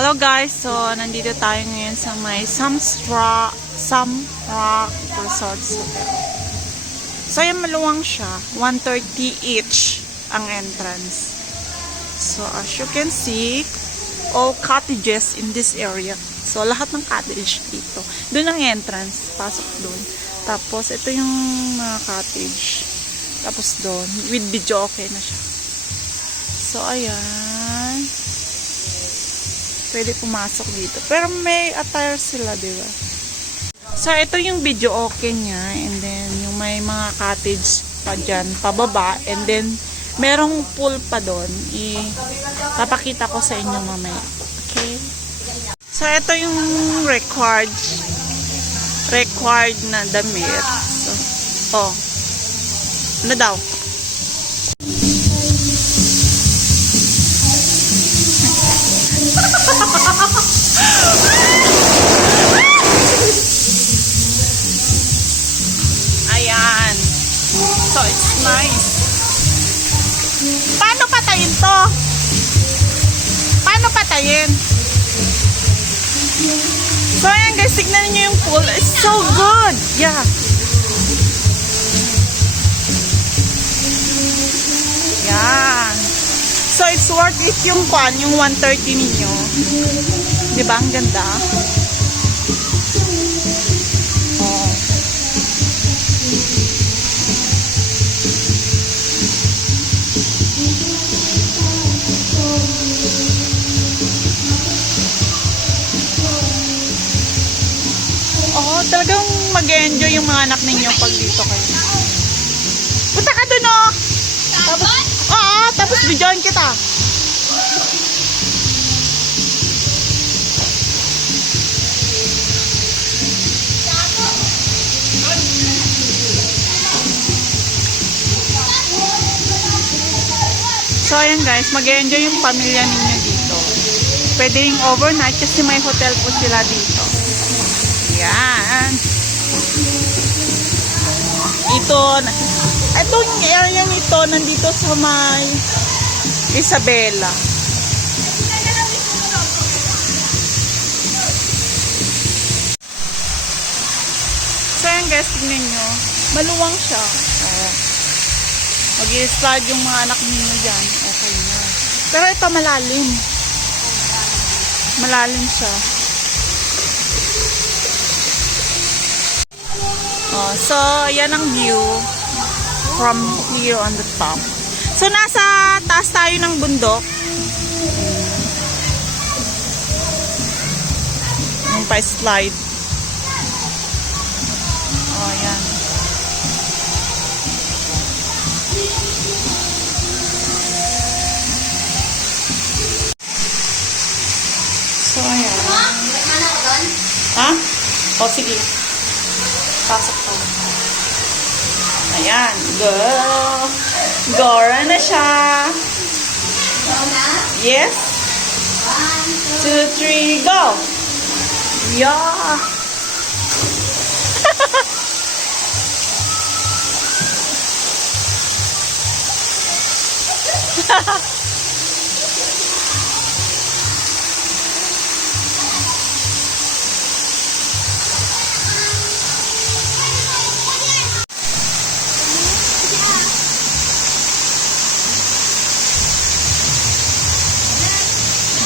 Hello guys, so nandito tayo ngayon sa may Samrock Resorts Hotel. So yung maluwang siya, 130 each ang entrance. So as you can see, all cottages in this area. So lahat ng cottage dito. Doon ang entrance, pasok doon. Tapos ito yung mga cottage. Tapos doon, with video okay na siya. So ayan. Pwede pumasok dito. Pero may attire sila, diba? So, ito yung video okay niya. And then, yung may mga cottage pa dyan, pababa. And then, merong pool pa doon. Papakita ko sa inyo mamaya. Okay? So, ito yung required na damit. So, oh. Ano daw? Ayan. So, it's nice. Paano patayin to? Paano patayin? So, ayan guys, tignan niyo yung pool. It's so good. Yeah. Yan. So, it's worth it yung 130 ninyo. Diba? Ang ganda. Oh. Oh, talagang mag-enjoy yung mga anak ninyo pag dito kayo. Punta ka dun, oh! Tapos videoin kita. So ayan guys, mag-enjoy yung pamilya ninyo dito. Pwede yung overnight kasi may hotel po sila dito. Yan. Itong area nito nandito sa may Isabela. So yan guys, tignan nyo. Maluwang siya. Oh. Mag-i-slide yung mga anak ninyo dyan. Okay na. Pero ito malalim. Malalim siya. Oh, so yan ang view from here on the top. So nasa taas tayo ng bundok. Yung pa-slide. Oh, yan. So, ayan. Ha? O, sige. Pasok ko. Ayan. Go. Gora na siya. Yes. 1, 2, 3, go. Yeah.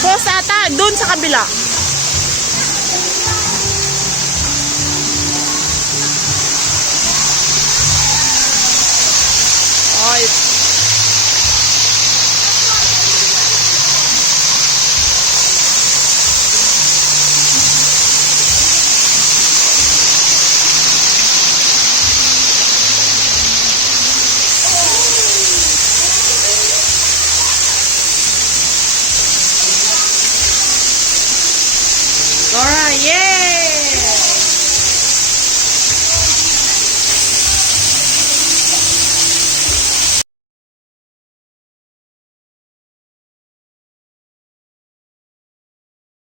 Post ata, dun sa kabila. Ay. Alright, yay!